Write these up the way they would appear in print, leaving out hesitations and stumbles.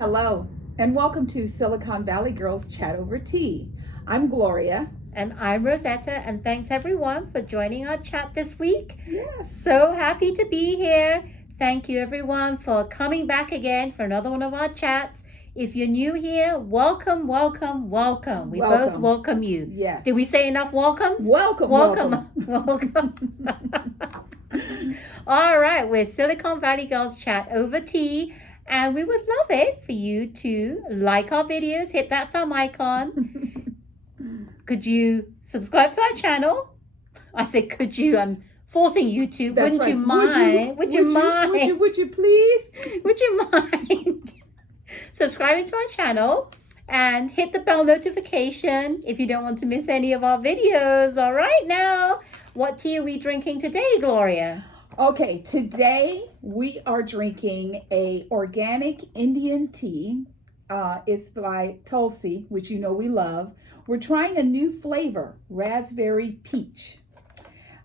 Hello, and welcome to Silicon Valley Girls Chat Over Tea. I'm Gloria. And I'm Rosetta, and thanks everyone for joining our chat this week. Yes. So happy to be here. Thank you everyone for coming back again for another one of our chats. If you're new here, welcome, welcome, welcome. We both welcome you. Yes. Did we say enough welcomes? Welcome. Welcome. All right, we're Silicon Valley Girls Chat Over Tea. And we would love it for you to like our videos, hit that thumb icon. Could you subscribe to our channel? I said, could you? I'm forcing you to. That's Wouldn't right. you mind? Would you mind? Would you please? Would you mind subscribing to our channel and hit the bell notification if you don't want to miss any of our videos? All right, now, what tea are we drinking today, Gloria? Okay, today we are drinking a organic Indian tea. It's by Tulsi, which you know we love. We're trying a new flavor, raspberry peach.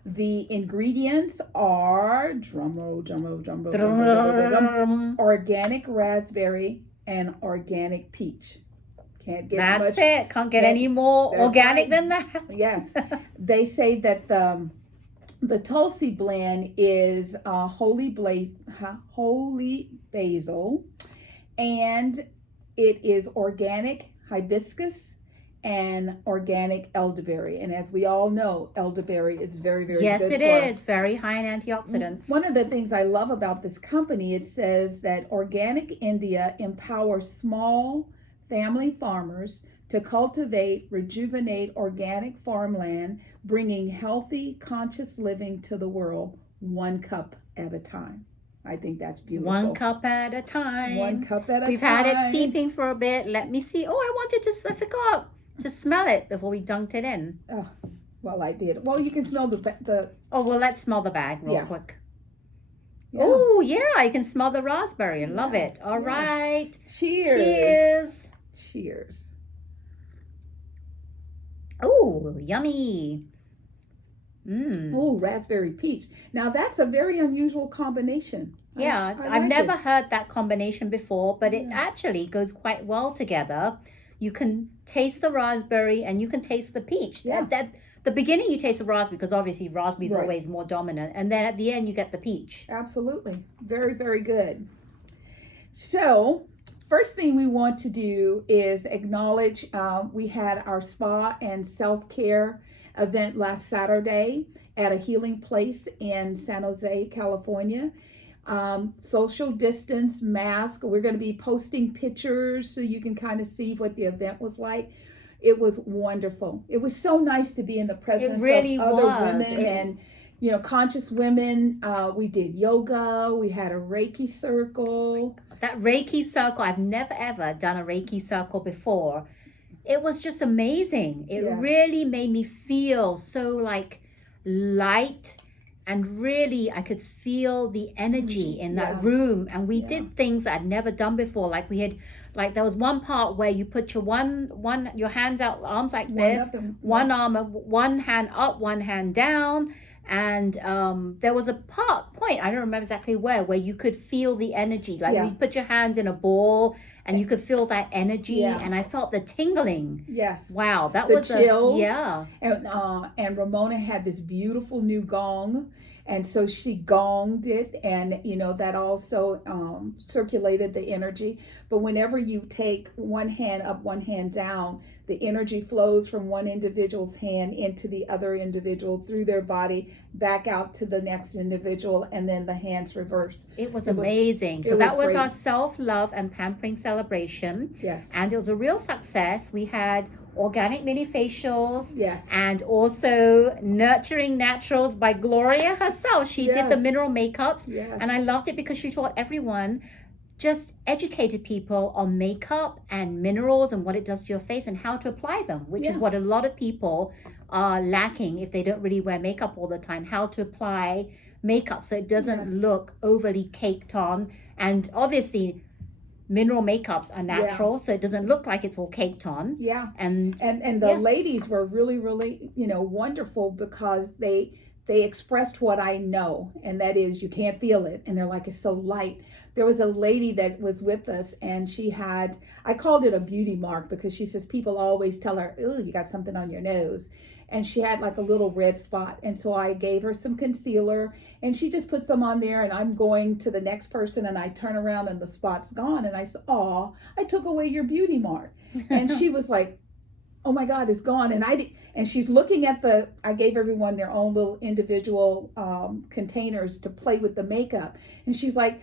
The ingredients are, drumroll, organic raspberry and organic peach. Can't get That's much. it. Can't get any more organic than that. Yes. They say that the Tulsi blend is holy basil, and it is organic hibiscus and organic elderberry. And as we all know, elderberry is very, very yes, good it for is us. very high in antioxidants. One of the things I love about this company, it says that Organic India empowers small family farmers to cultivate, rejuvenate organic farmland, bringing healthy, conscious living to the world, one cup at a time. I think that's beautiful. One cup at a time. One cup at a time. We've had it seeping for a bit. Let me see. Oh, I forgot to smell it before we dunked it in. Oh, well, I did. Well, you can smell the. Oh, well, let's smell the bag real quick. Yeah. Oh, yeah, I can smell the raspberry. I love it. All right. Cheers. Cheers. Oh, yummy. Oh, raspberry peach. Now, that's a very unusual combination. Yeah, I've never heard that combination before, but it actually goes quite well together. You can taste the raspberry and you can taste the peach. Yeah. The beginning you taste the raspberry because obviously raspberry is always more dominant, and then at the end you get the peach. Absolutely. Very, very good. So, first thing we want to do is acknowledge we had our spa and self-care event last Saturday at a healing place in San Jose, California. Social distance, mask. We're going to be posting pictures so you can kind of see what the event was like. It was wonderful. It was so nice to be in the presence of other women and conscious women. We did yoga. We had a Reiki circle. That Reiki circle, I've never ever done a Reiki circle before. It was just amazing. It really made me feel so like light, and really I could feel the energy in that room. And we did things I'd never done before. Like there was one part where you put your your hands out, arms like this, one arm, one hand up, one hand down. And there was a point, I don't remember exactly where you could feel the energy. Like you put your hand in a ball and you could feel that energy. And I felt the tingling. Yes. Wow, that was chills. Yeah. And Ramona had this beautiful new gong. And so she gonged it, and that also circulated the energy. But whenever you take one hand up, one hand down, the energy flows from one individual's hand into the other individual through their body, back out to the next individual, and then the hands reverse. It was amazing. So that was our self-love and pampering celebration. Yes. And it was a real success. We had organic mini facials. Yes. And also Nurturing Naturals by Gloria herself. She did the mineral makeups. Yes. And I loved it because she taught everyone, just educated people on makeup and minerals and what it does to your face and how to apply them, which is what a lot of people are lacking if they don't really wear makeup all the time, how to apply makeup so it doesn't look overly caked on. And obviously mineral makeups are natural, so it doesn't look like it's all caked on. And the ladies were really, really, wonderful because they they expressed what I know, and that is you can't feel it. And they're like, it's so light. There was a lady that was with us, and she had, I called it a beauty mark because she says people always tell her, oh, you got something on your nose. And she had like a little red spot. And so I gave her some concealer, and she just put some on there. And I'm going to the next person, and I turn around and the spot's gone. And I said, oh, I took away your beauty mark. And she was like, oh my God, it's gone. And she's looking at I gave everyone their own little individual containers to play with the makeup. And she's like,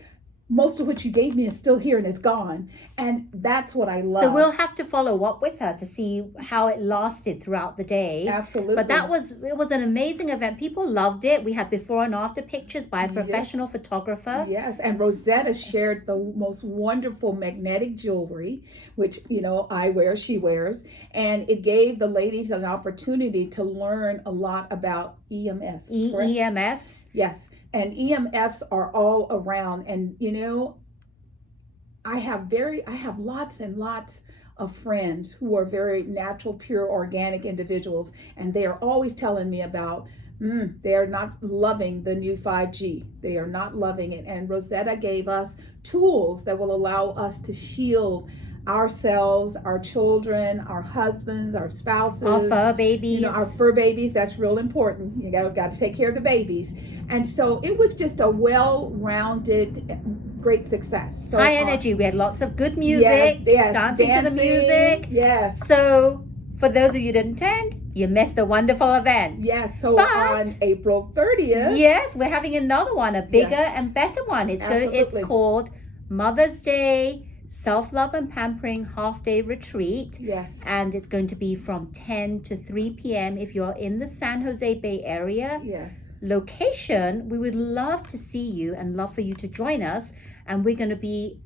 most of what you gave me is still here and it's gone. And that's what I love. So we'll have to follow up with her to see how it lasted throughout the day. Absolutely. But it was an amazing event. People loved it. We had before and after pictures by a professional photographer. Yes, and Rosetta shared the most wonderful magnetic jewelry, which, I wear, she wears. And it gave the ladies an opportunity to learn a lot about EMS. EMFs? Yes. And EMFs are all around. And, I have lots and lots of friends who are very natural, pure, organic individuals. And they are always telling me about, they are not loving the new 5G. They are not loving it. And Rosetta gave us tools that will allow us to shield ourselves, our children, our husbands, our spouses, our fur babies. Our fur babies. That's real important. You got to take care of the babies. And so it was just a well-rounded, great success. So, high energy. We had lots of good music, yes, dancing to the music. Yes. So for those of you who didn't attend, you missed a wonderful event. Yes. So on April 30th. Yes, we're having another one, a bigger and better one. It's called Mother's Day Self-Love and Pampering Half-Day Retreat. Yes. And it's going to be from 10 to 3 p.m. if you're in the San Jose Bay Area. Yes. Location, we would love to see you and love for you to join us. And we're going to be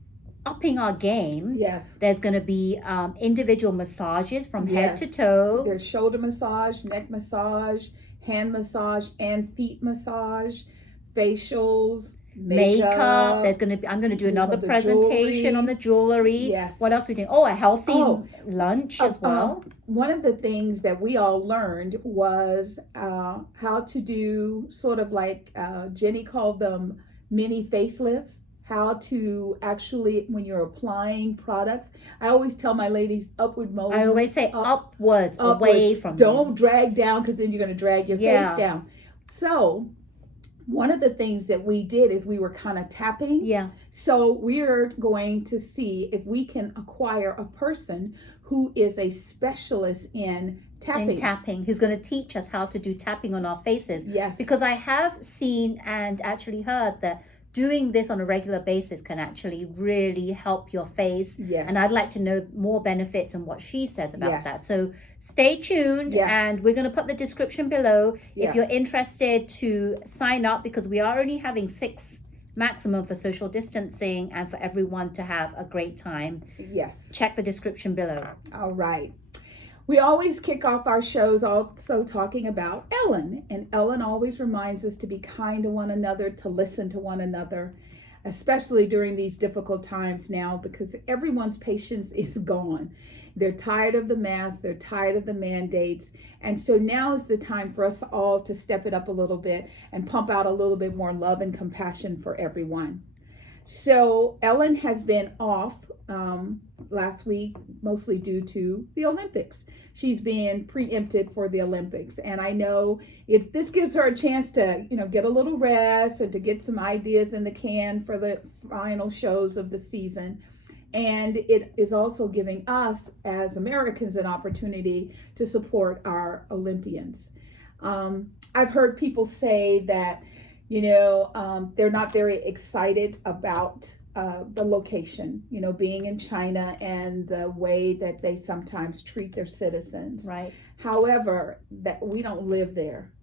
upping our game. Yes. There's going to be individual massages from head to toe. There's shoulder massage, neck massage, hand massage, and feet massage, facials, makeup. I'm going to do another presentation on the jewelry. Yes. What else are we doing? Oh, a healthy lunch as well. One of the things that we all learned was how to do sort of like Jenny called them mini facelifts. How to actually, when you're applying products, I always tell my ladies upward motion. I always say upwards, away from Don't drag down, because then you're going to drag your face down. So one of the things that we did is we were kind of tapping. Yeah. So we're going to see if we can acquire a person who is a specialist in tapping. Who's going to teach us how to do tapping on our faces. Yes. Because I have seen and actually heard that doing this on a regular basis can actually really help your face. Yes. And I'd like to know more benefits and what she says about that. So stay tuned, and we're going to put the description below if you're interested to sign up, because we are only having 6 maximum for social distancing and for everyone to have a great time. Yes. Check the description below. All right. We always kick off our shows also talking about Ellen. And Ellen always reminds us to be kind to one another, to listen to one another, especially during these difficult times now, because everyone's patience is gone. They're tired of the masks. They're tired of the mandates. And so now is the time for us all to step it up a little bit and pump out a little bit more love and compassion for everyone. So Ellen has been off last week, mostly due to the Olympics. She's being preempted for the Olympics. And I know this gives her a chance to, get a little rest and to get some ideas in the can for the final shows of the season. And it is also giving us as Americans an opportunity to support our Olympians. I've heard people say that, they're not very excited about the location, being in China and the way that they sometimes treat their citizens. Right. However, that we don't live there.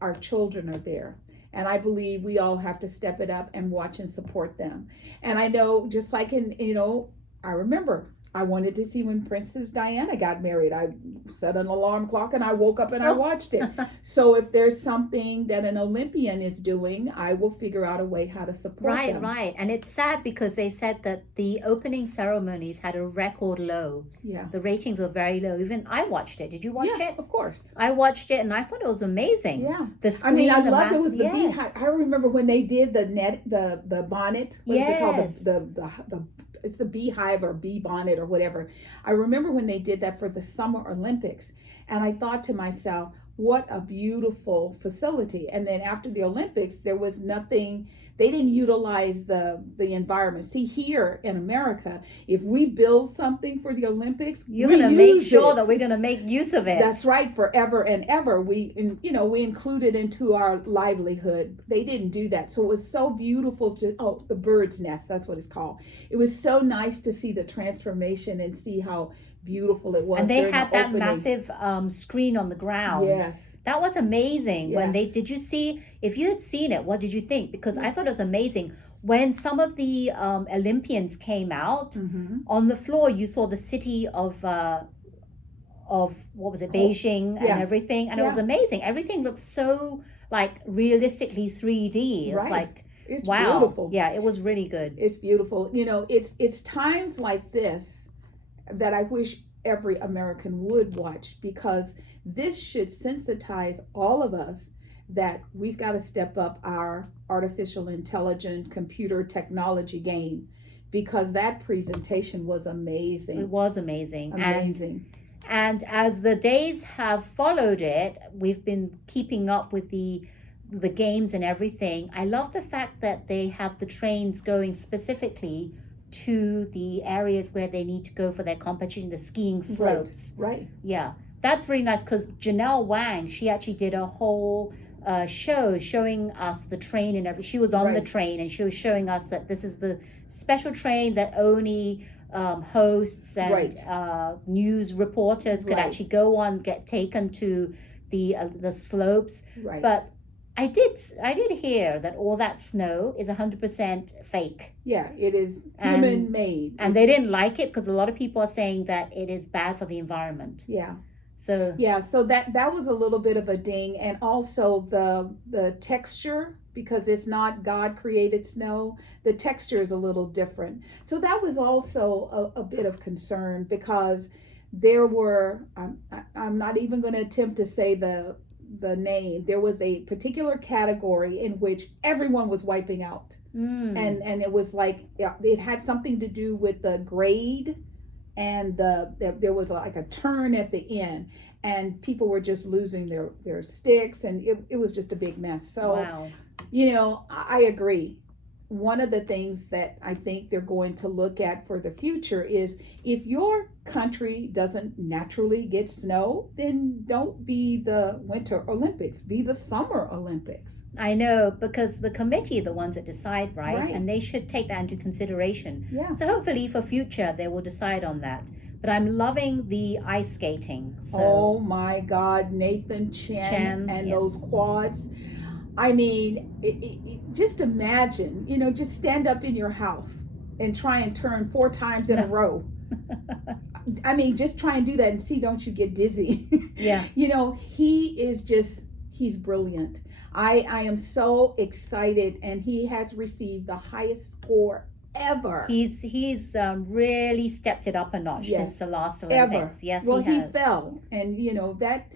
Our children are there. And I believe we all have to step it up and watch and support them. And I know, just like I remember I wanted to see when Princess Diana got married. I set an alarm clock and I woke up and I watched it. So if there's something that an Olympian is doing, I will figure out a way how to support them. Right. And it's sad because they said that the opening ceremonies had a record low. Yeah. The ratings were very low. Even I watched it. Did you watch Yeah, it? of course. I watched it and I thought it was amazing. Yeah. The I screen, mean, I the loved it. It was the yes. beehive. I remember when they did the bonnet. What is it called? Yes. The it's the beehive or bee bonnet or whatever. I remember when they did that for the Summer Olympics, and I thought to myself, what a beautiful facility. And then after the Olympics, there was nothing. They didn't utilize the environment. See, here in America, if we build something for the Olympics, You're we going to make use sure it. that we're going to make use of it. That's right, forever and ever. We include it into our livelihood. They didn't do that. So it was so beautiful the bird's nest, that's what it's called. It was so nice to see the transformation and see how beautiful it was. And they during had the that opening. massive screen on the ground. Yes. That was amazing. Yes. When did you see, if you had seen it, what did you think? Because I thought it was amazing. When some of the Olympians came out, Mm-hmm. on the floor, you saw the city of what was it, Beijing yeah. and everything. And it was amazing. Everything looked so like realistically 3D. It was Right. like, It's wow. beautiful. Yeah, it was really good. It's beautiful. It's times like this that I wish every American would watch, because this should sensitize all of us that we've got to step up our artificial intelligence computer technology game, because that presentation was amazing. It was amazing. Amazing. And as the days have followed it, we've been keeping up with the games and everything. I love the fact that they have the trains going specifically to the areas where they need to go for their competition, the skiing slopes. Right. Yeah, that's really nice, because Janelle Wang, she actually did a whole show showing us the train and everything. She was on the train and she was showing us that this is the special train that only hosts and news reporters could actually go on, get taken to the slopes. Right. But I did hear that all that snow is 100% fake. Yeah, it is human made. And they didn't like it because a lot of people are saying that it is bad for the environment. Yeah. So that was a little bit of a ding, and also the texture, because it's not God created snow, the texture is a little different. So that was also a bit of concern, because there were I'm not even going to attempt to say the name. There was a particular category in which everyone was wiping out, and it was like it had something to do with the grade, and there was like a turn at the end, and people were just losing their sticks, and it was just a big mess. So wow. I agree. One of the things that I think they're going to look at for the future is, if your country doesn't naturally get snow, then don't be the Winter Olympics, be the Summer Olympics. I know, because the committee are the ones that decide, right? Right. And they should take that into consideration. Yeah. So hopefully for future they will decide on that. But I'm loving the ice skating. So Oh my God, Nathan Chen and yes. those quads. I mean, just imagine, just stand up in your house and try and turn 4 times in a row. I mean, just try and do that and see, don't you get dizzy? Yeah. He's brilliant. I am so excited, and he has received the highest score ever. He's really stepped it up a notch since the last Olympics. Ever. Yes, Well, he has. fell, and that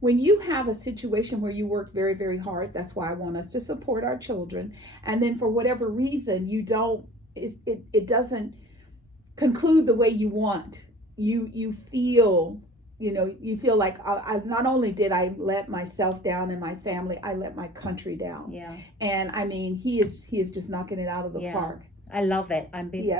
when you have a situation where you work very, very hard, that's why I want us to support our children, and then for whatever reason it doesn't conclude the way you want. You feel like I not only did I let myself down and my family, I let my country down. Yeah. And I mean, he is just knocking it out of the park. I love it.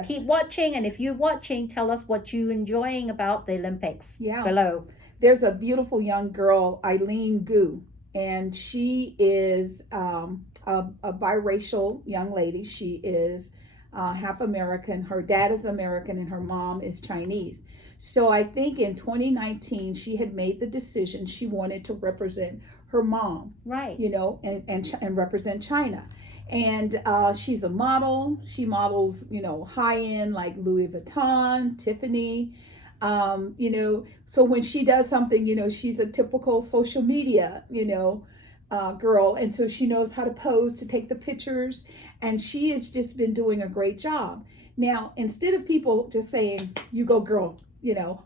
Keep watching, and if you're watching, tell us what you're enjoying about the Olympics below. There's a beautiful young girl, Eileen Gu, and she is a biracial young lady. She is half American. Her dad is American and her mom is Chinese. So I think in 2019, she had made the decision she wanted to represent her mom, right? And represent China. And she's a model. She models, high end like Louis Vuitton, Tiffany. So when she does something, she's a typical social media, girl. And so she knows how to pose to take the pictures. And she has just been doing a great job. Now, instead of people just saying, you go, girl,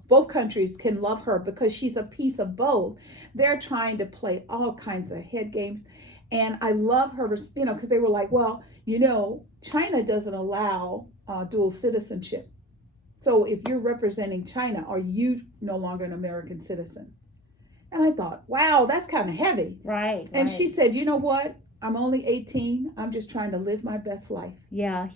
both countries can love her because she's a piece of both. They're trying to play all kinds of head games. And I love her, because they were like, well, China doesn't allow dual citizenship. So if you're representing China, are you no longer an American citizen? And I thought, wow, that's kind of heavy. Right. And she said, you know what? I'm only 18. I'm just trying to live my best life. Yeah,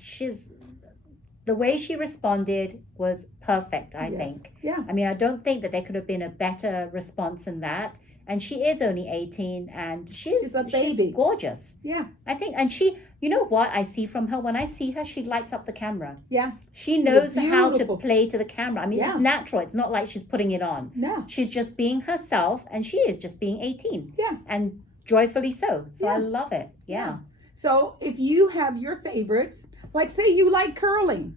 the way she responded was perfect, I think. Yeah. I mean, I don't think that there could have been a better response than that. And she is only 18 and she's a baby. She's gorgeous. Yeah. I think, and she, you know what I see from her? When I see her, she lights up the camera. Yeah. She knows how to play to the camera. I mean, it's natural. It's not like she's putting it on. No. She's just being herself and she is just being 18. Yeah. And joyfully so. So I love it. Yeah. So if you have your favorites, like say you like curling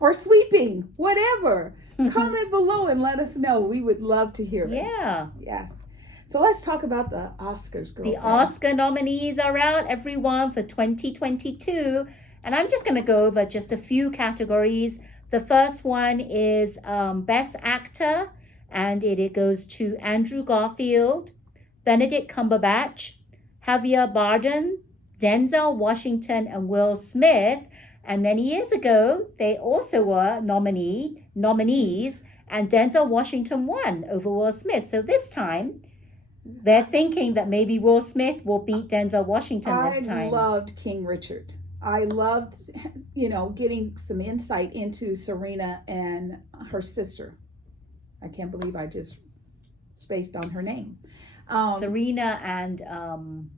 or sweeping, whatever, comment below and let us know. We would love to hear it. Yeah. Yes. So let's talk about the Oscars, girl. The Oscar nominees are out, everyone, for 2022. And I'm just going to go over just a few categories. The first one is Best Actor, and it goes to Andrew Garfield, Benedict Cumberbatch, Javier Bardem, Denzel Washington, and Will Smith. And many years ago, they also were nominees, and Denzel Washington won over Will Smith. So this time, they're thinking that maybe Will Smith will beat Denzel Washington this time. I loved King Richard. I loved, getting some insight into Serena and her sister. I can't believe I just spaced on her name. Serena and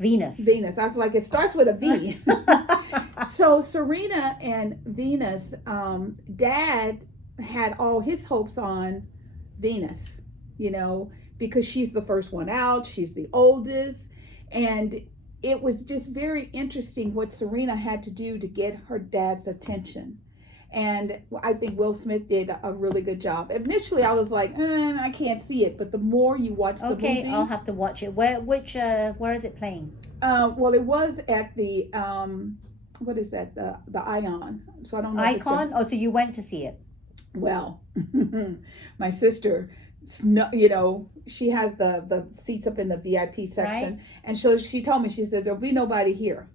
Venus. Venus. I was like, it starts with a V. So Serena and Venus, Dad had all his hopes on Venus, because she's the first one out. She's the oldest. And it was just very interesting what Serena had to do to get her dad's attention. And I think Will Smith did a really good job. Initially, I was like, I can't see it. But the more you watch the movie... Okay, I'll have to watch it. Where is it playing? Well, it was at the, what is that? The Ion. So I don't know. Icon? So you went to see it. Well, my sister, she has the seats up in the VIP section. Right. And so she told me, she said, there'll be nobody here.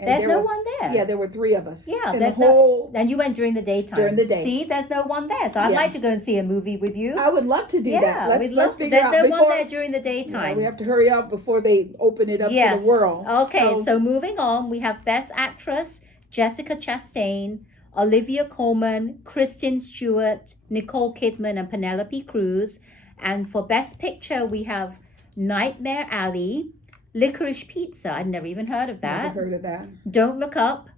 And there's no one there. Yeah, there were 3 of us. Yeah, and you went during the daytime. During the day. See, there's no one there. So I'd like to go and see a movie with you. I would love to do that. Let's figure out. There's no one there during the daytime. Yeah, we have to hurry up before they open it up to the world. Okay, so moving on, we have Best Actress, Jessica Chastain, Olivia Colman, Kristen Stewart, Nicole Kidman, and Penelope Cruz. And for Best Picture, we have Nightmare Alley, Licorice Pizza. I'd never even heard of that. Never heard of that. Don't Look Up,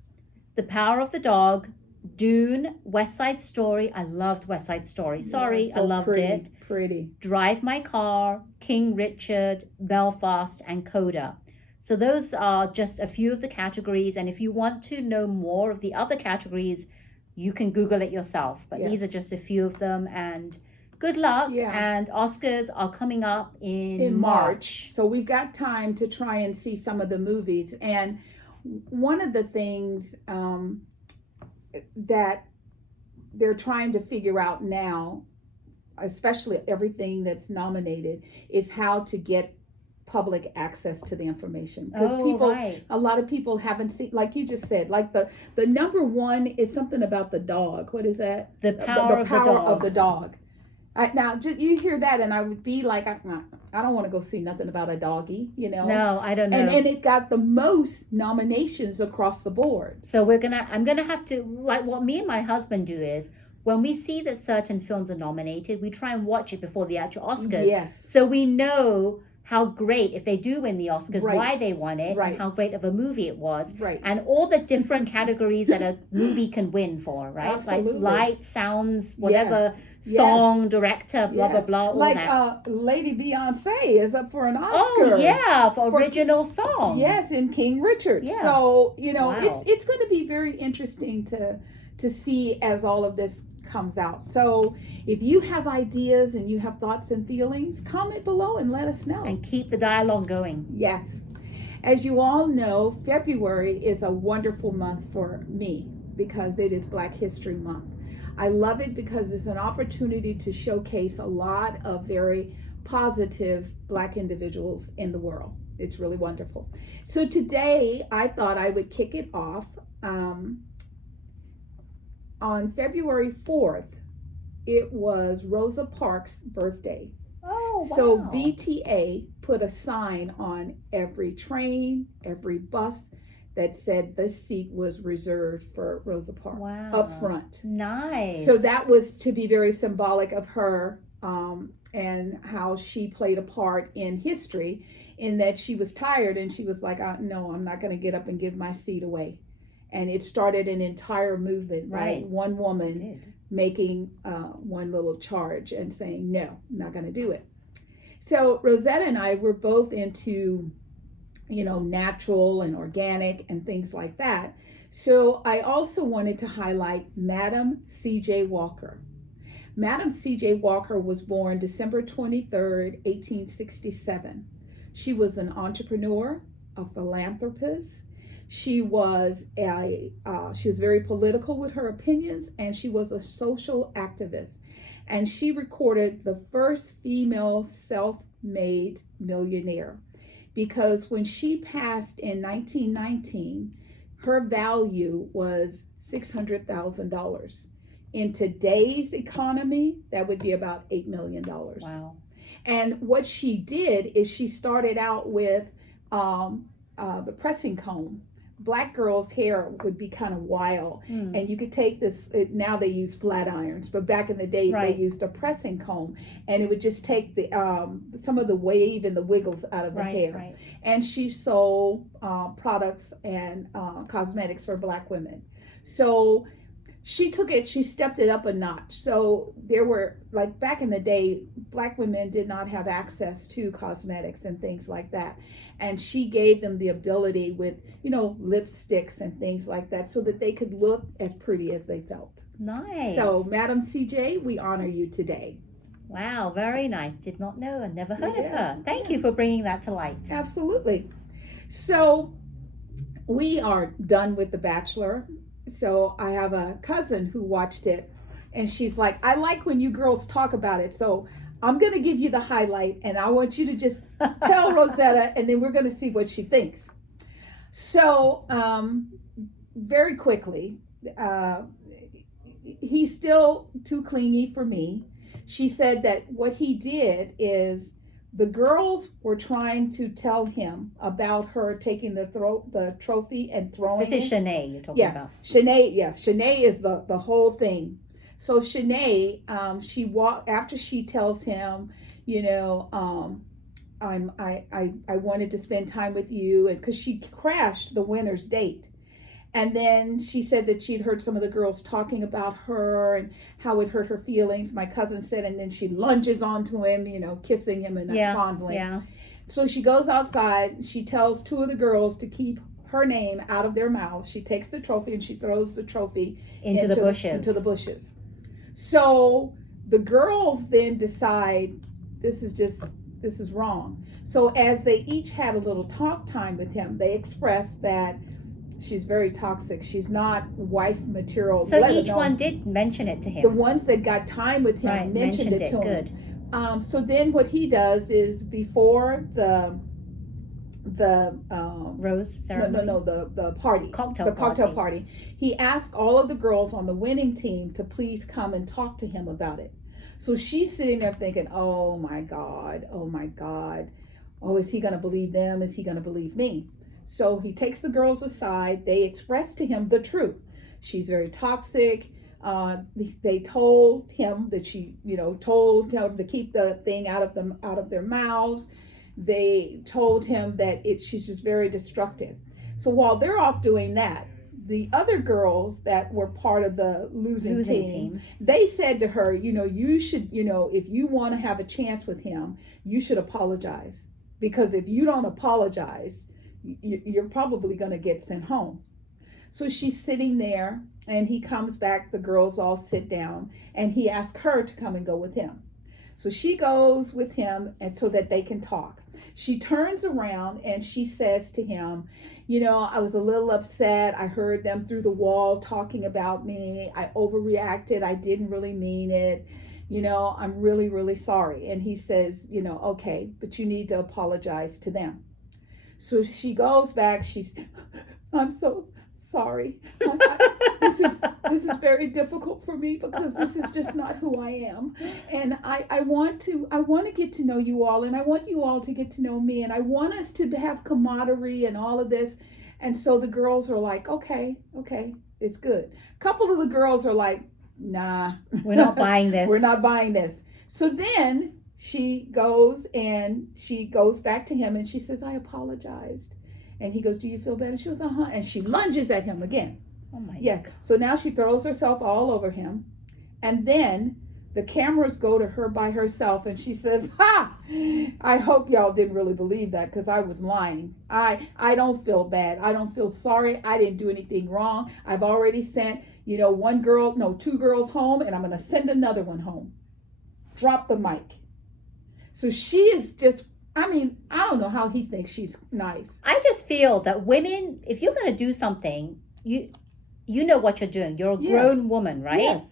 The Power of the Dog, Dune, West Side Story. I loved West Side Story. Sorry, yeah, so I loved it. Pretty. Drive My Car, King Richard, Belfast, and Coda. So those are just a few of the categories. And if you want to know more of the other categories, you can Google it yourself. But these are just a few of them. And good luck. Yeah. And Oscars are coming up in March. So we've got time to try and see some of the movies. And one of the things that they're trying to figure out now, especially everything that's nominated, is how to get public access to the information, because a lot of people haven't seen, like you just said, like the number one is something about the dog. What is that? The power of the dog. Now you hear that and I would be like, I don't want to go see nothing about a doggy, No, I don't know. And it got the most nominations across the board. So I'm gonna have to, like, what me and my husband do is, when we see that certain films are nominated, we try and watch it before the actual Oscars. Yes. So we know how great, if they do win the Oscars, Right. why they won it, Right. and how great of a movie it was, Right. and all the different categories that a movie can win for, right? Absolutely. Like light, sounds, whatever, Yes. song, director, blah, Yes. blah, blah, all Like that. Lady Beyonce is up for an Oscar. Oh, yeah, for original song. Yes, in King Richard. Yeah. So, you know, Wow. it's going to be very interesting to see as all of this comes out. So if you have ideas and you have thoughts and feelings, comment below and let us know. And keep the dialogue going. Yes. As you all know, February is a wonderful month for me because it is Black History Month. I love it because it's an opportunity to showcase a lot of very positive Black individuals in the world. It's really wonderful. So today I thought I would kick it off. On February 4th, it was Rosa Parks' birthday. Oh, wow. So VTA put a sign on every train, every bus that said this seat was reserved for Rosa Parks. Wow. Up front. Nice. So that was to be very symbolic of her and how she played a part in history, in that she was tired and she was like, no, I'm not going to get up and give my seat away. And it started an entire movement, right? One woman making one little charge and saying, no, I'm not going to do it. So Rosetta and I were both into, you know, natural and organic and things like that. So I also wanted to highlight Madam C.J. Walker. Madam C.J. Walker was born December 23rd, 1867. She was an entrepreneur, a philanthropist. She was very political with her opinions, and she was a social activist. And she recorded the first female self-made millionaire, because when she passed in 1919, her value was $600,000. In today's economy, that would be about $8 million. Wow. And what she did is she started out with the pressing comb. Black girls' hair would be kind of wild, and you could take this, now they use flat irons, but back in the day they used a pressing comb, and it would just take the some of the wave and the wiggles out of the hair. Right. And she sold products and cosmetics for Black women. So she stepped it up a notch. So there were, like back in the day, Black women did not have access to cosmetics and things like that. And she gave them the ability with, you know, lipsticks and things like that, so that they could look as pretty as they felt. Nice. So Madam CJ, we honor you today. Wow, very nice. Did not know and never heard of her. Thank you for bringing that to light. Absolutely. So we are done with The Bachelor. So I have a cousin who watched it, and she's like, I like when you girls talk about it. So I'm going to give you the highlight, and I want you to just tell Rosetta, and then we're going to see what she thinks. So very quickly, he's still too clingy for me. She said that what he did is the girls were trying to tell him about her taking the trophy and throwing it. This is Shanae you're talking about. Shanae, Shanae is the whole thing. So Shanae, after she tells him, you know, I wanted to spend time with you, and because she crashed the winner's date. And then she said that she'd heard some of the girls talking about her and how it hurt her feelings. My cousin said, and then she lunges onto him, you know, kissing him and fondling. Yeah. So she goes outside. She tells two of the girls to keep her name out of their mouths. She takes the trophy and she throws the trophy into the bushes. So the girls then decide this is wrong. So as they each had a little talk time with him, they expressed that she's very toxic. She's not wife material. So each one did mention it to him. The ones that got time with him mentioned it to him. So then what he does is, before the rose ceremony? No, the party. Cocktail party. He asked all of the girls on the winning team to please come and talk to him about it. So she's sitting there thinking, oh my God. Oh, is he going to believe them? Is he going to believe me? So he takes the girls aside. They express to him the truth. She's very toxic. They told him that she, told him to keep the thing out of their mouths. they told him that she's just very destructive. So while they're off doing that, the other girls that were part of the losing team, they said to her, you should, if you want to have a chance with him, you should apologize. Because if you don't apologize, you're probably going to get sent home. So she's sitting there, and he comes back, the girls all sit down, and he asks her to come and go with him. So she goes with him, and so that they can talk. She turns around and she says to him, I was a little upset. I heard them through the wall talking about me. I overreacted. I didn't really mean it. I'm really, really sorry. And he says, okay, but you need to apologize to them. So she goes back. I'm so sorry. This is very difficult for me because this is just not who I am. And I want to get to know you all, and I want you all to get to know me, and I want us to have camaraderie and all of this. And so the girls are like, okay, it's good. A couple of the girls are like, nah, we're not buying this. We're not buying this. So then she goes back to him and she says, I apologized. And he goes, do you feel better? She goes, uh-huh. And she lunges at him again. Oh my Yes. God. So now she throws herself all over him. And then the cameras go to her by herself and she says, I hope y'all didn't really believe that because I was lying. I don't feel bad. I don't feel sorry. I didn't do anything wrong. I've already sent, two girls home, and I'm going to send another one home. Drop the mic. So she is just, I don't know how he thinks she's nice. I just feel that women, if you're going to do something, you know what you're doing. You're a grown woman, right? Yes.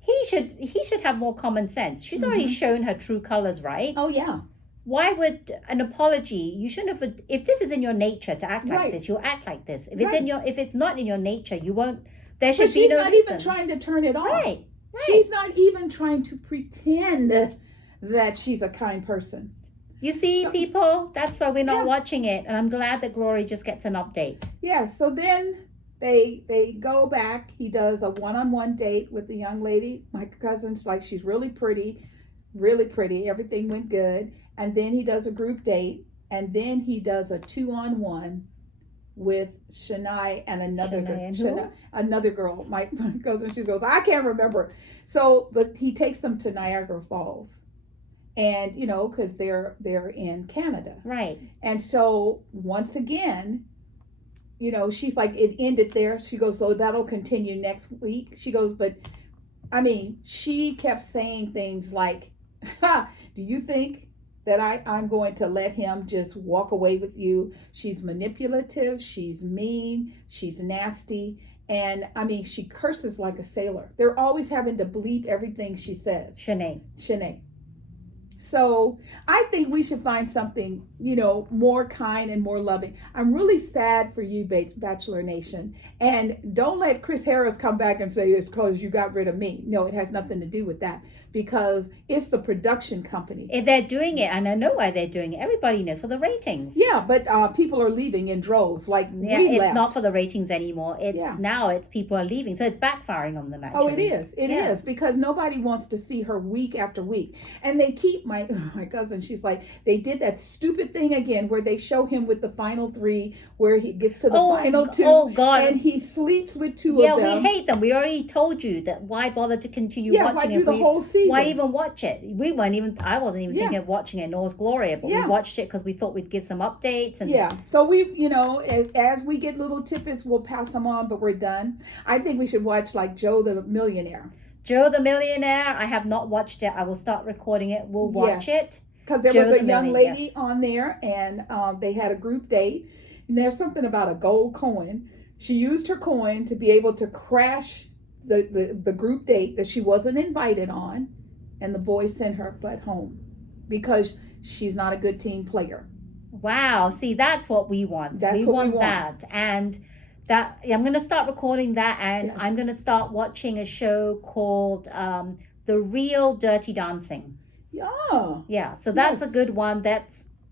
He should have more common sense. She's already shown her true colors, right? Oh yeah. Why would an apology? You shouldn't have. If this is in your nature to act like this, you'll act like this. If it's if it's not in your nature, you won't. There should be no reason. But she's not even trying to turn it off. Right. She's not even trying to pretend that she's a kind person. You see, people, that's why we're not watching it. And I'm glad that Glory just gets an update. Yeah, so then they go back. He does a one-on-one date with the young lady. My cousin's like, she's really pretty, really pretty. Everything went good. And then he does a group date. And then he does a 2-on-1 with Shania and another girl. My cousin, she goes, I can't remember. So, but he takes them to Niagara Falls. And, because they're in Canada. Right. And so once again, she's like, it ended there. She goes, so that'll continue next week. She goes, but she kept saying things like, do you think that I'm going to let him just walk away with you? She's manipulative. She's mean. She's nasty. And she curses like a sailor. They're always having to bleep everything she says. Shanae. So I think we should find something, more kind and more loving. I'm really sad for you, Bachelor Nation. And don't let Chris Harris come back and say it's because you got rid of me. No, it has nothing to do with that, because it's the production company. If they're doing it, and I know why they're doing it, everybody knows, for the ratings. Yeah, but people are leaving in droves. Like we left. It's not for the ratings anymore. Now it's people are leaving. So it's backfiring on them, actually. Oh, it is. It is, because nobody wants to see her week after week. And they keep my cousin, she's like, they did that stupid thing again where they show him with the final 3, where he gets to the final 2. Oh, God. And he sleeps with 2 of them. Yeah, we hate them. We already told you that why bother to continue watching why it? do the whole season? Why even watch it? I wasn't even thinking of watching it, nor was Gloria, but we watched it because we thought we'd give some updates. And so we, as we get little tidbits, we'll pass them on, but we're done. I think we should watch like Joe the Millionaire. Joe the Millionaire, I have not watched it. I will start recording it. We'll watch it. Because there was a young lady on there, and they had a group date. And there's something about a gold coin. She used her coin to be able to crash the group date that she wasn't invited on. And the boy sent her butt home because she's not a good team player. Wow. See, that's what we want. We want that. And that I'm going to start recording that, and I'm going to start watching a show called The Real Dirty Dancing. Yeah, so that's a good one.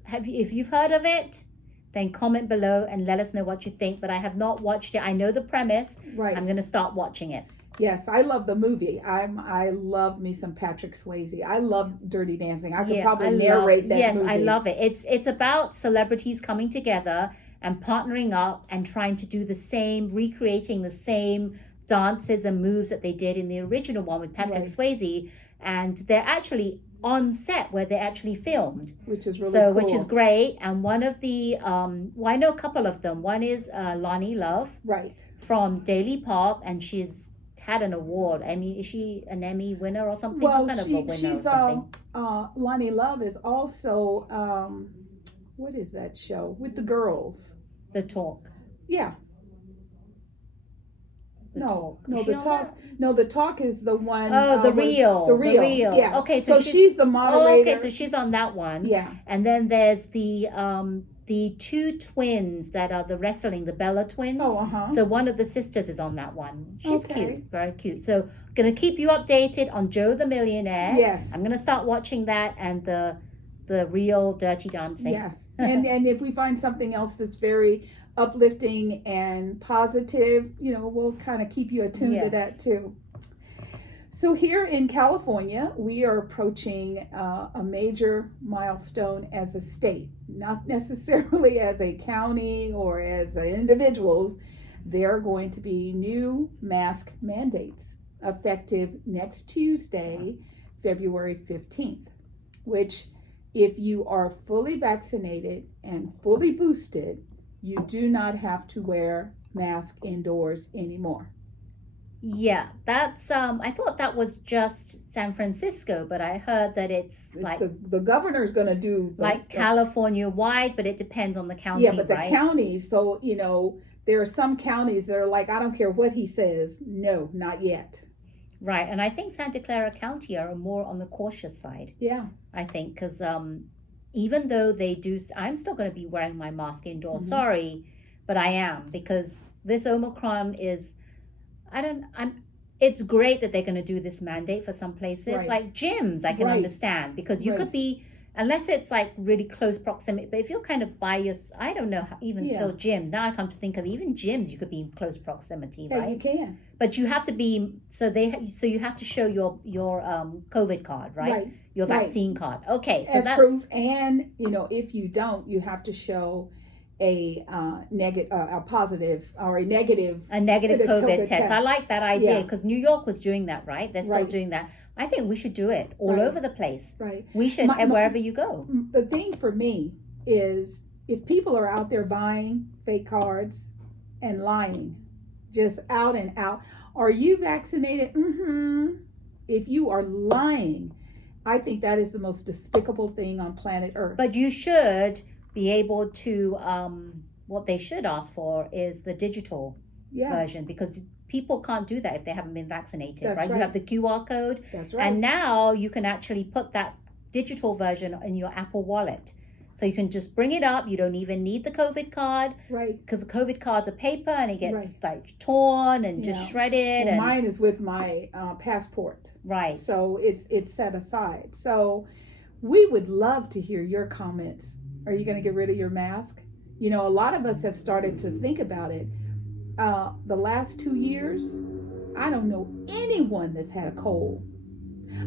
If you've heard of it, then comment below and let us know what you think. But I have not watched it. I know the premise. Right. I'm going to start watching it. Yes, I love the movie. I love me some Patrick Swayze. I love Dirty Dancing. I could probably narrate that yes, movie. I love it. It's about celebrities coming together and partnering up and trying to do the same, recreating the same dances and moves that they did in the original one with Patrick Right. Swayze, and they're actually on set where they actually filmed. Which is really So, cool. which is great. And one of the well, I know a couple of them. One is Lonnie Love Right. from Daily Pop, and she's had an award. Emmy, is she an Emmy winner or something? Well, Some kind of a winner or she's something. Lonnie Love is also what is that show with the girls? The Talk. Yeah. The No, Talk. no, Is she the on talk. that? No, the talk is the one. Oh, the where- real. The real. Yeah. Okay, So she's the Oh, moderator. okay, so she's on that one. Yeah. And then there's the two twins that are the wrestling, the Bella twins. Oh, uh-huh. So one of the sisters is on that one. She's Okay. cute, very cute. So gonna keep you updated on Joe the Millionaire. Yes. I'm gonna start watching that and the real Dirty Dancing. Yes. And if we find something else that's very uplifting and positive, we'll kind of keep you attuned to Yes. that too. So here in California, we are approaching a major milestone as a state, not necessarily as a county or as individuals. There are going to be new mask mandates effective next Tuesday, February 15th, which if you are fully vaccinated and fully boosted, you do not have to wear mask indoors anymore. Yeah, that's I thought that was just San Francisco, but I heard that it's like the governor's going to do California wide, but it depends on the county. Yeah, but the right? counties, so there are some counties that are like, I don't care what he says, no, not yet. Right, and I think Santa Clara County are more on the cautious side. Yeah. I think because even though they do, I'm still going to be wearing my mask indoors. Mhm. Sorry, but I am, because this Omicron is. It's great that they're going to do this mandate for some places, Right. like gyms. I can Right. understand, because you Right. could be, unless it's like really close proximity. But if you're kind of by I don't know, even Yeah. still gyms. Now I come to think of even gyms, you could be in close proximity, Yeah, right? you can. But you have to be so you have to show your COVID card, right? Your Right. vaccine card. Okay, so As that's proof, and if you don't, you have to show a positive or a negative. a negative COVID test. test. I like that idea, Yeah. because New York was doing that, right? They're still Right. doing that. I think we should do it all Right. over the place. Right. We should, My- and wherever you go. The thing for me is if people are out there buying fake cards and lying, just out and out, are you vaccinated? Mm-hmm. If you are lying, I think that is the most despicable thing on planet Earth. But you should be able to. What they should ask for is the digital yeah, version, because people can't do that if they haven't been vaccinated, That's right? You right. have the QR code, that's right. and now you can actually put that digital version in your Apple Wallet. So you can just bring it up. You don't even need the COVID card, right. because the COVID card's a paper and it gets Right. like torn and Yeah. just shredded. Well, and mine is with my passport, right. so it's set aside. So we would love to hear your comments. Are you going to get rid of your mask? A lot of us have started to think about it. The last 2 years, I don't know anyone that's had a cold.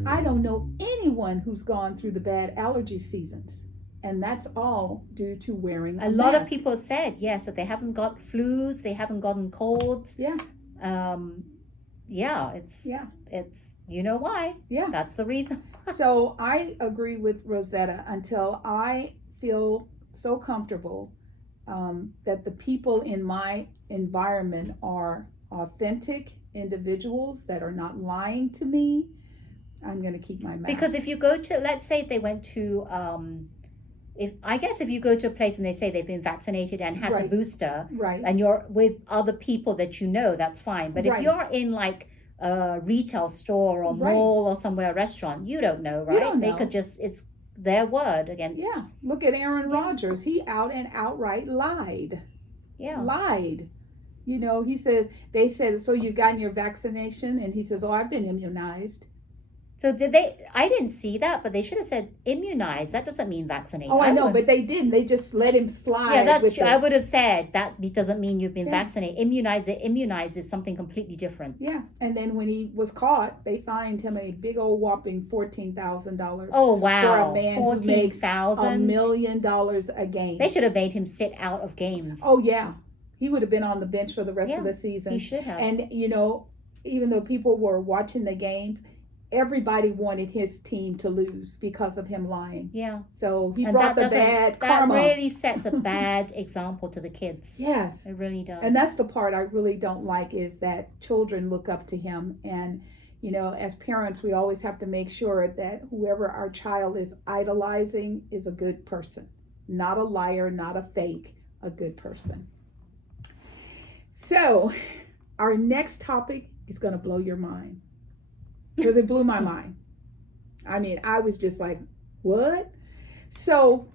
I don't know anyone who's gone through the bad allergy seasons. And that's all due to wearing a lot of mask. people said, yes, that they haven't got flus, they haven't gotten colds. Yeah. It's you know why? Yeah. That's the reason. So I agree with Rosetta until I feel so comfortable that the people in my environment are authentic individuals that are not lying to me. I'm going to keep my mask. Because if you go to, let's say if they went to, if you go to a place and they say they've been vaccinated and had the Right. booster, Right. and you're with other people that you know, that's fine. But if Right. you're in like a retail store or Right. mall or somewhere, a restaurant, you don't know, right? don't They know. could just, it's their word against. Yeah. Look at Aaron Yeah. Rodgers. He out and outright lied. Yeah. Lied. He says, they said, so you've gotten your vaccination? And he says, oh, I've been immunized. So did they? I didn't see that, but they should have said immunize. That doesn't mean vaccinate. Oh, I know, would- but they didn't. They just let him slide. yeah, that's with true. it. I would have said that doesn't mean you've been Yeah. vaccinated. Immunize is something completely different. Yeah, and then when he was caught, they fined him a big old whopping $14,000. Oh For wow, a man who makes $1 $14,000. million a game. They should have made him sit out of games. Oh yeah, he would have been on the bench for the rest Yeah, of the season. He should have. And you know, even though people were watching the games, everybody wanted his team to lose because of him lying. Yeah. So he And brought that the doesn't- bad That karma. really sets a bad example to the kids. Yes. It really does. And that's the part I really don't like, is that children look up to him. And, you know, as parents, we always have to make sure that whoever our child is idolizing is a good person, not a liar, not a fake, a good person. So our next topic is going to blow your mind, because it blew my mind. I mean, I was just like, what? So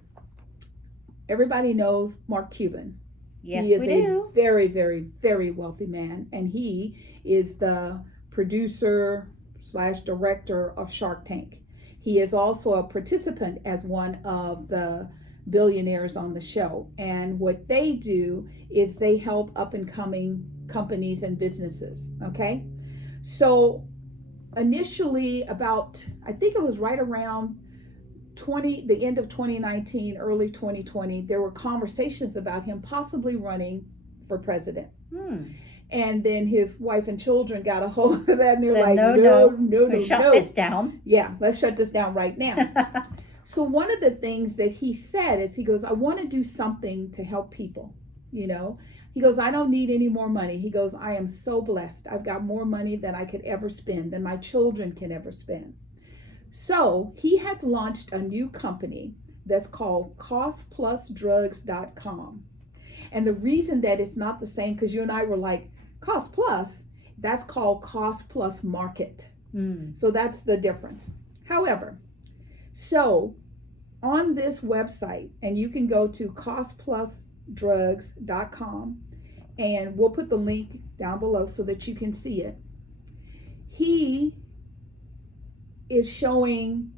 everybody knows Mark Cuban. Yes, He is we do. a very, very, very wealthy man, and he is the producer / director of Shark Tank. He is also a participant as one of the billionaires on the show. And what they do is they help up and coming companies and businesses. Okay. So initially, about, I think it was right around the end of 2019, early 2020, there were conversations about him possibly running for president. And then his wife and children got a hold of that, and they're like, no, shut this down. Yeah, let's shut this down right now. So one of the things that he said is, he goes, I want to do something to help people. You know, he goes, I don't need any more money. He goes, I am so blessed. I've got more money than I could ever spend, than my children can ever spend. So he has launched a new company that's called costplusdrugs.com. And the reason that it's not the same, because you and I were like, Cost Plus, that's called Cost Plus Market. So that's the difference. However, so on this website, and you can go to costplusdrugs.com, and we'll put the link down below so that you can see it. He is showing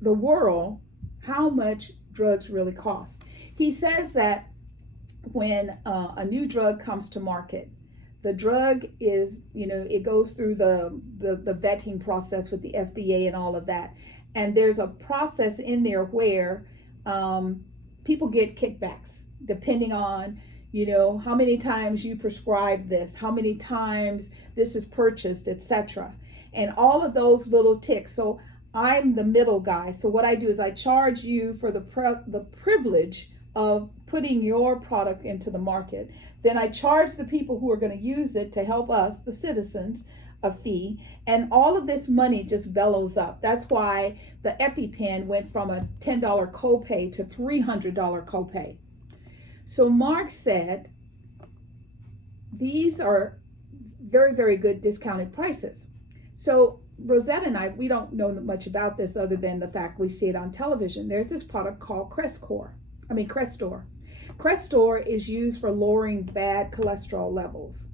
the world how much drugs really cost. He says that when a new drug comes to market, the drug is, you know, it goes through the vetting process with the FDA and all of that. And there's a process in there where people get kickbacks depending on, you know, how many times you prescribe this, how many times this is purchased, etc. And all of those little ticks. So I'm the middle guy. So what I do is I charge you for the privilege of putting your product into the market. Then I charge the people who are going to use it to help us, the citizens, a fee. And all of this money just bellows up. That's why the EpiPen went from a $10 copay to $300 copay. So Mark said, these are very, very good discounted prices. So Rosetta and I, we don't know much about this other than the fact we see it on television. There's this product called Crestor. Crestor is used for lowering bad cholesterol levels.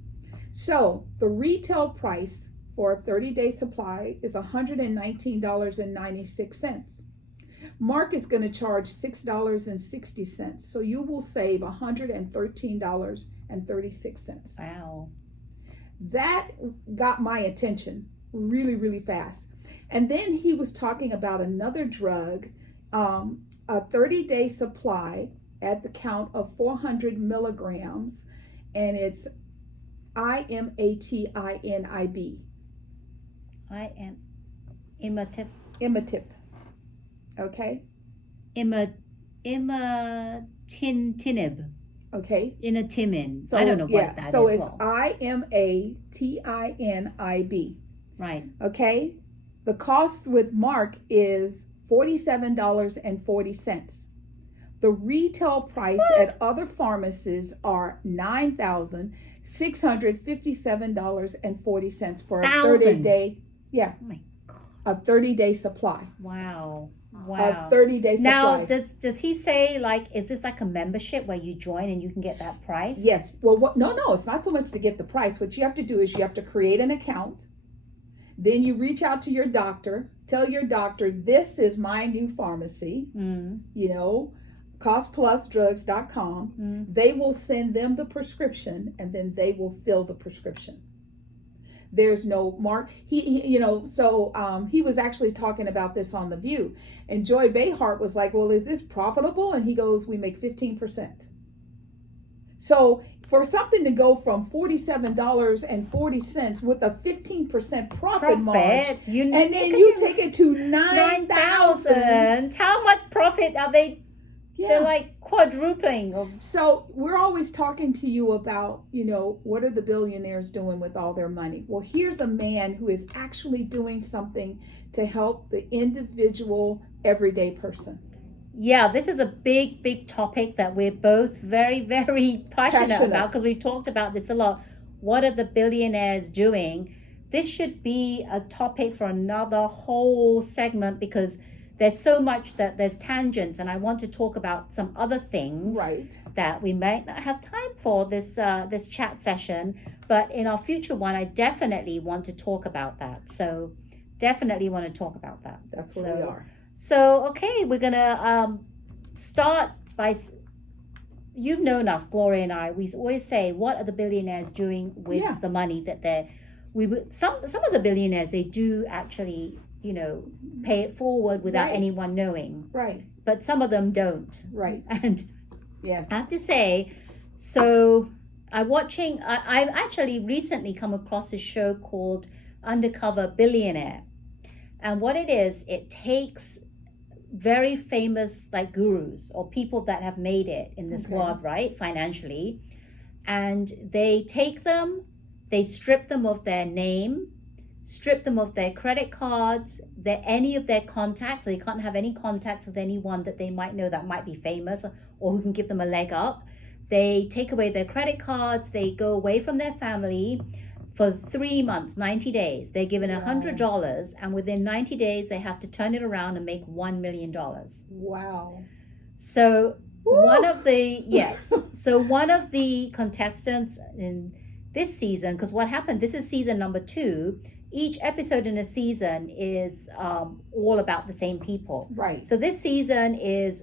So the retail price for a 30-day supply is $119.96. Mark is going to charge $6.60. So you will save $113.36. Wow. That got my attention really, really fast. And then he was talking about another drug, a 30-day supply at the count of 400 milligrams, and it's Imatinib. Imatip. Okay. Imatinib. Okay. Inatimin. So, I don't know what that is. So it's Imatinib. Right. Okay. The cost with Mark is $47.40. The retail price at other pharmacies are $9,657.40 for a 30-day. Yeah. Oh my God. A 30-day supply. Wow. A 30-day supply. Now, does he say, like, is this like a membership where you join and you can get that price? Yes. Well, no, it's not so much to get the price. What you have to do is you have to create an account. Then you reach out to your doctor, tell your doctor, this is my new pharmacy, you know, costplusdrugs.com. They will send them the prescription, and then they will fill the prescription. There's no mark. He was actually talking about this on The View, and Joy Behar was like, well, is this profitable? And he goes, we make 15%. So for something to go from $47.40 with a 15% profit margin, and then you take it to 9,000. How much profit are they? Yeah. They're like quadrupling. So we're always talking to you about, you know, what are the billionaires doing with all their money? Well, here's a man who is actually doing something to help the individual everyday person. Yeah, this is a big topic that we're both very, very passionate about, because we've talked about this a lot. What are the billionaires doing? This should be a topic for another whole segment, because there's so much that there's tangents, and I want to talk about some other things that we might not have time for this chat session. But in our future one, I definitely want to talk about that. So definitely want to talk about that. That's where we are. So, okay, we're going to start by, you've known us, Gloria and I, we always say, what are the billionaires doing with the money that some of the billionaires, they do actually, you know, pay it forward without anyone knowing. Right. But some of them don't. Right. And yes, I have to say, so I've actually recently come across a show called Undercover Billionaire. And what it is, it takes very famous like gurus or people that have made it in this world, right, financially, and they take them, they strip them of their name, strip them of their credit cards, any of their contacts. So they can't have any contacts with anyone that they might know that might be famous or who can give them a leg up. They take away their credit cards, they go away from their family for 3 months, 90 days. They're given $100, and within 90 days, they have to turn it around and make $1 million. Wow. So one of the contestants in this season, because what happened, this is season number 2. Each episode in a season is all about the same people. Right. So this season is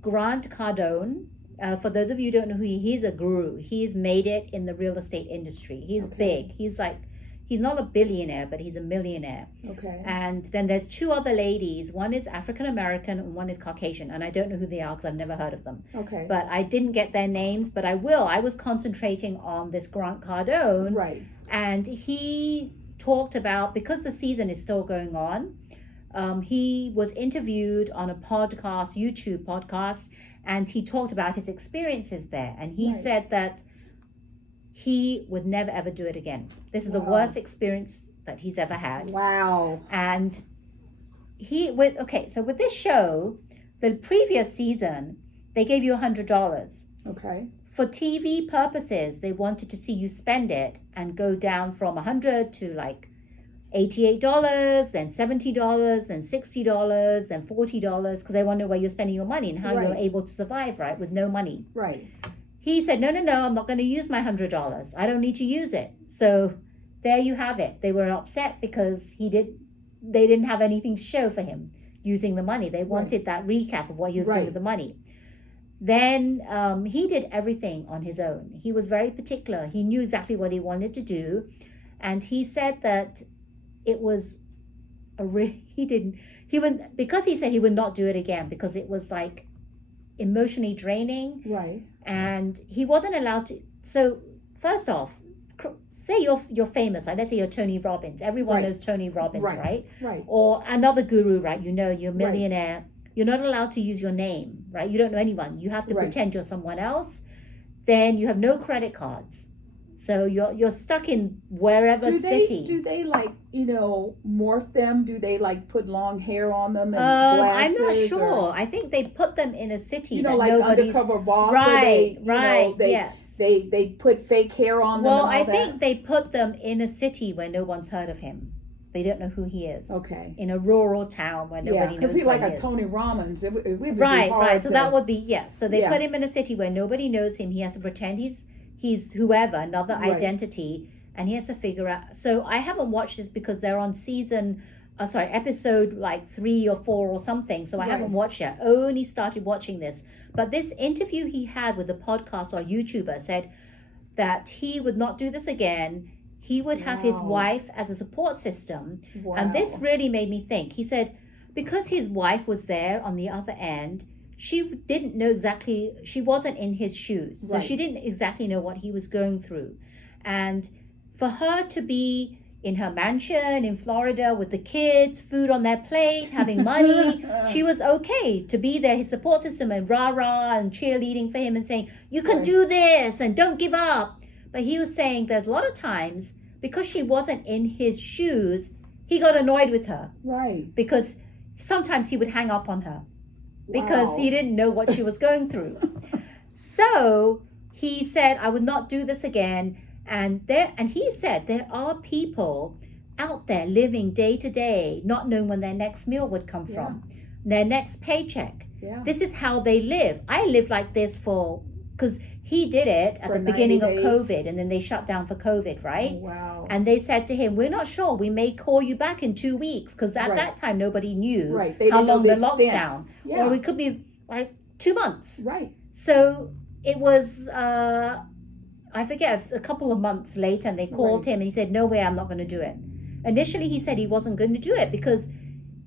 Grant Cardone. For those of you who don't know he's a guru. He's made it in the real estate industry. He's big. He's not a billionaire, but he's a millionaire. Okay. And then there's 2 other ladies. One is African American and one is Caucasian. And I don't know who they are because I've never heard of them. Okay. But I didn't get their names, but I will. I was concentrating on this Grant Cardone. Right. And he talked about, because the season is still going on, he was interviewed on a podcast, YouTube podcast, and he talked about his experiences there. And he said that he would never, ever do it again. This is the worst experience that he's ever had. Wow. And so with this show, the previous season, they gave you $100. Okay. For TV purposes, they wanted to see you spend it and go down from $100 to like $88, then $70, then $60, then $40, because they want to know where you're spending your money and how you're able to survive, right, with no money. Right. He said, no, I'm not going to use my $100. I don't need to use it. So there you have it. They were upset because they didn't have anything to show for him using the money. They wanted that recap of what he was doing with the money. Then he did everything on his own. He was very particular. He knew exactly what he wanted to do. And he said that it was because he said he would not do it again because it was like emotionally draining. Right. And he wasn't allowed to. So first off, say you're famous, like let's say you're Tony Robbins. Everyone knows Tony Robbins, right? Right. Or another guru, right? You know, you're a millionaire. Right. You're not allowed to use your name, right? You don't know anyone. You have to pretend you're someone else. Then you have no credit cards. So you're stuck in wherever city. Do they like, morph them? Do they like put long hair on them and glasses? I'm not sure. I think they put them in a city. Like Undercover Boss. Right, yes. They put fake hair on them. Well, I think they put them in a city where no one's heard of him. They don't know who he is. Okay. In a rural town where nobody knows who he is. Because he's like a Tony Robbins. It would be hard. So that would be, yes. So they put him in a city where nobody knows him. He has to pretend he's whoever, another identity, and he has to figure out. So I haven't watched this because they're on episode like 3 or 4 or something. So I haven't watched yet. Only started watching this. But this interview he had with a podcast or YouTuber said that he would not do this again. He would have his wife as a support system. And this really made me think. He said, because his wife was there on the other end, she didn't know exactly, she wasn't in his shoes. So she didn't exactly know what he was going through. And for her to be in her mansion in Florida with the kids, food on their plate, having money, she was okay to be there, his support system, and rah-rah and cheerleading for him and saying, you can do this and don't give up. But he was saying there's a lot of times, because she wasn't in his shoes, he got annoyed with her. Right. Because sometimes he would hang up on her because he didn't know what she was going through. So he said, I would not do this again. And he said there are people out there living day to day, not knowing when their next meal would come from, their next paycheck. Yeah. This is how they live. I live like this because he did it at the beginning of COVID, and then they shut down for COVID, right? Oh, wow. And they said to him, we're not sure. We may call you back in 2 weeks, because at that time, nobody knew how long the lockdown. Yeah. Or it could be like 2 months. Right. So it was, I forget, a couple of months later, and they called him, and he said, no way, I'm not going to do it. Initially, he said he wasn't going to do it because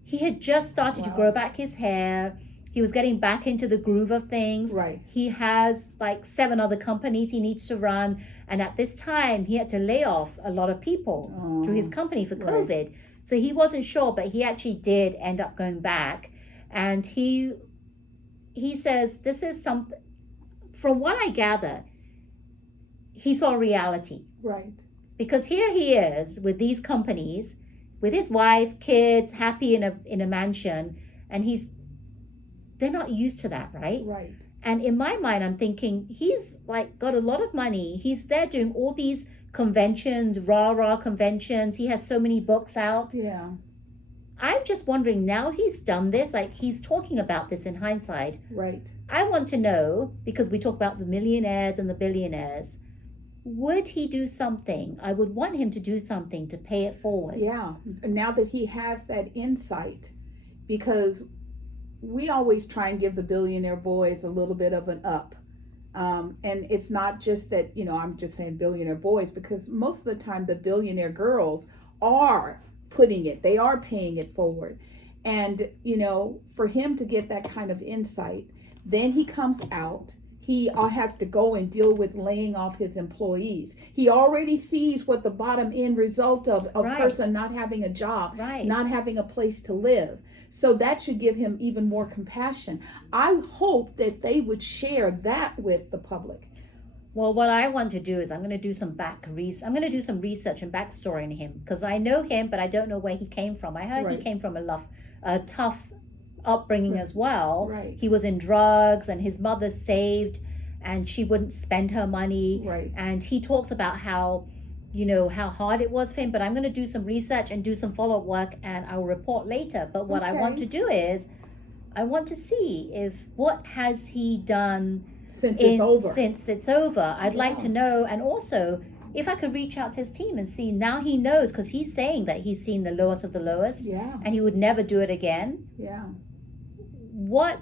he had just started to grow back his hair. He was getting back into the groove of things. Right. He has like 7 other companies he needs to run. And at this time, he had to lay off a lot of people through his company for COVID. Right. So he wasn't sure, but he actually did end up going back. And he says, this is something, from what I gather, he saw reality. Right. Because here he is with these companies, with his wife, kids, happy in a mansion, and they're not used to that, right? Right. And in my mind, I'm thinking, he's like got a lot of money. He's there doing all these conventions, rah-rah conventions. He has so many books out. Yeah. I'm just wondering, now he's done this, like he's talking about this in hindsight. Right. I want to know, because we talk about the millionaires and the billionaires, would he do something? I would want him to do something to pay it forward. Yeah. Now that he has that insight, because we always try and give the billionaire boys a little bit of an up. And it's not just that, I'm just saying billionaire boys, because most of the time the billionaire girls are they are paying it forward. And, for him to get that kind of insight, then he comes out. He has to go and deal with laying off his employees. He already sees what the bottom end result of a person not having a job, not having a place to live. So that should give him even more compassion. I hope that they would share that with the public. Well, what I want to do is I'm going to do some research and backstory on him, because I know him, but I don't know where he came from. I heard he came from a tough upbringing as well. Right. He was in drugs, and his mother saved, and she wouldn't spend her money. Right. And he talks about how hard it was for him. But I'm going to do some research and do some follow-up work, and I'll report later. But what I want to do is I want to see what has he done since it's over. I'd like to know, and also if I could reach out to his team and see, now he knows, because he's saying that he's seen the lowest of the lowest, and he would never do it again. Yeah. What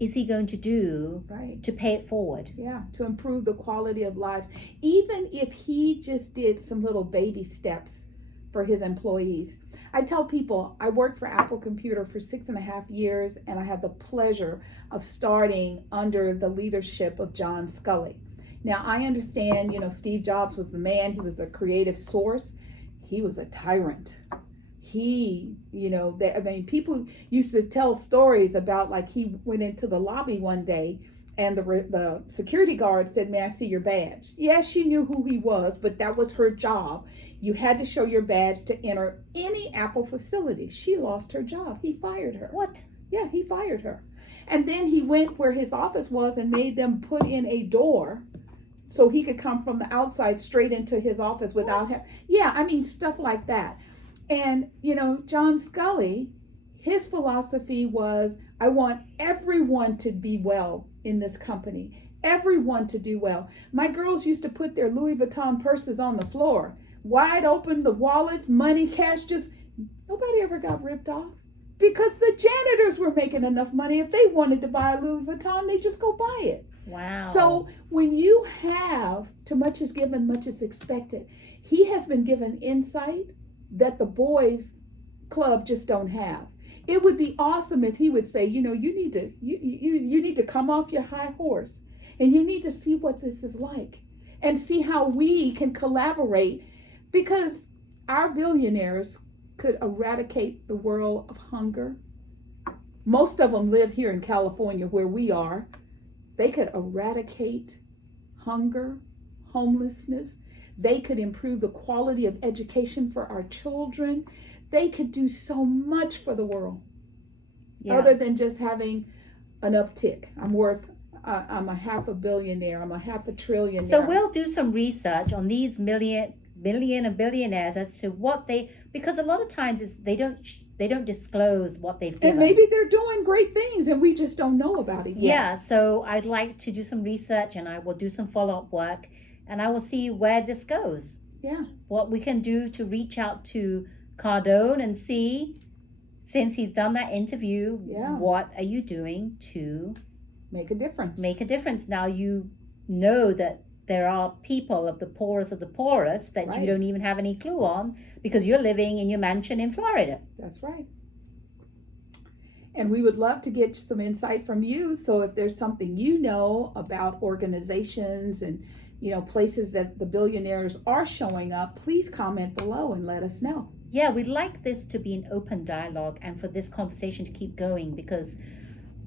is he going to do to pay it forward? Yeah, to improve the quality of lives. Even if he just did some little baby steps for his employees. I tell people, I worked for Apple Computer for 6.5 years, and I had the pleasure of starting under the leadership of John Sculley. Now, I understand, Steve Jobs was the man. He was the creative source. He was a tyrant. People used to tell stories about, like, he went into the lobby one day, and the security guard said, "May I see your badge?" Yes, she knew who he was, but that was her job. You had to show your badge to enter any Apple facility. She lost her job. He fired her. What? Yeah, he fired her. And then he went where his office was and made them put in a door so he could come from the outside straight into his office without stuff like that. And, John Sculley, his philosophy was, I want everyone to be well in this company. Everyone to do well. My girls used to put their Louis Vuitton purses on the floor. wide open, the wallets, money, cash, just nobody ever got ripped off. Because the janitors were making enough money. If they wanted to buy a Louis Vuitton, they just go buy it. Wow. So when you have too much is given, much is expected. He has been given insight that the boys club just don't have. It would be awesome if he would say, you need to come off your high horse and you need to see what this is like and see how we can collaborate, because our billionaires could eradicate the world of hunger. Most of them live here in California where we are. They could eradicate hunger, homelessness. They could improve the quality of education for our children. They could do so much for the world, other than just having an uptick. I'm a half a billionaire. I'm a half a trillionaire. So we'll do some research on these billion and billionaires as to what because a lot of times they don't disclose what they've given. And maybe they're doing great things and we just don't know about it yet. Yeah, so I'd like to do some research and I will do some follow-up work and I will see where this goes. Yeah. What we can do to reach out to Cardone and see, since he's done that interview, what are you doing to make a difference? Now you know that there are people of the poorest that you don't even have any clue on because you're living in your mansion in Florida. That's right. And we would love to get some insight from you. So if there's something you know about organizations and places that the billionaires are showing up, please comment below and let us know. Yeah, we'd like this to be an open dialogue and for this conversation to keep going, because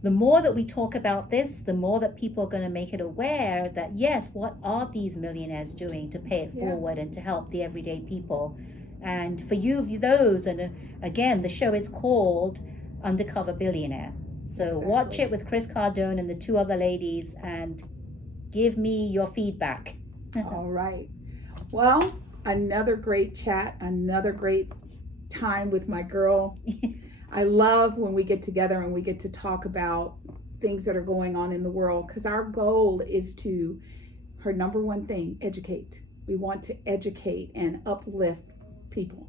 the more that we talk about this, the more that people are going to make it aware that, yes, what are these millionaires doing to pay it forward and to help the everyday people? And for those, and again, the show is called Undercover Billionaire. So watch it with Chris Cardone and the two other ladies and give me your feedback. All right. Well, another great chat, another great time with my girl. I love when we get together and we get to talk about things that are going on in the world, because our goal is her number one thing, educate. We want to educate and uplift people.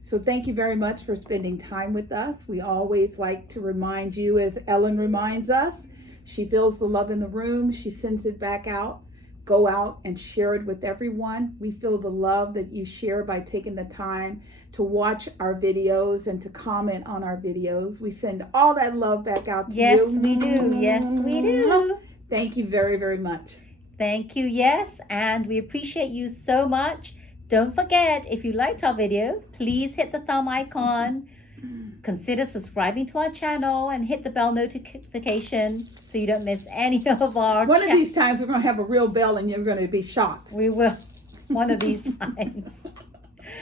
So thank you very much for spending time with us. We always like to remind you, as Ellen reminds us, she feels the love in the room. She sends it back out. Go out and share it with everyone. We feel the love that you share by taking the time to watch our videos and to comment on our videos. We send all that love back out to you. Yes, we do. Yes, we do. Thank you very, very much. Thank you. Yes, and we appreciate you so much. Don't forget, if you liked our video, please hit the thumb icon. Consider subscribing to our channel and hit the bell notification so you don't miss any of our One of these times we're going to have a real bell and you're going to be shocked. We will. One of these times.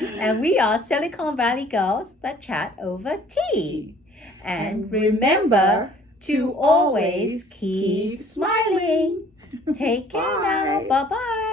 And we are Silicon Valley girls that chat over tea. And remember to always keep smiling. Take care now. Bye-bye.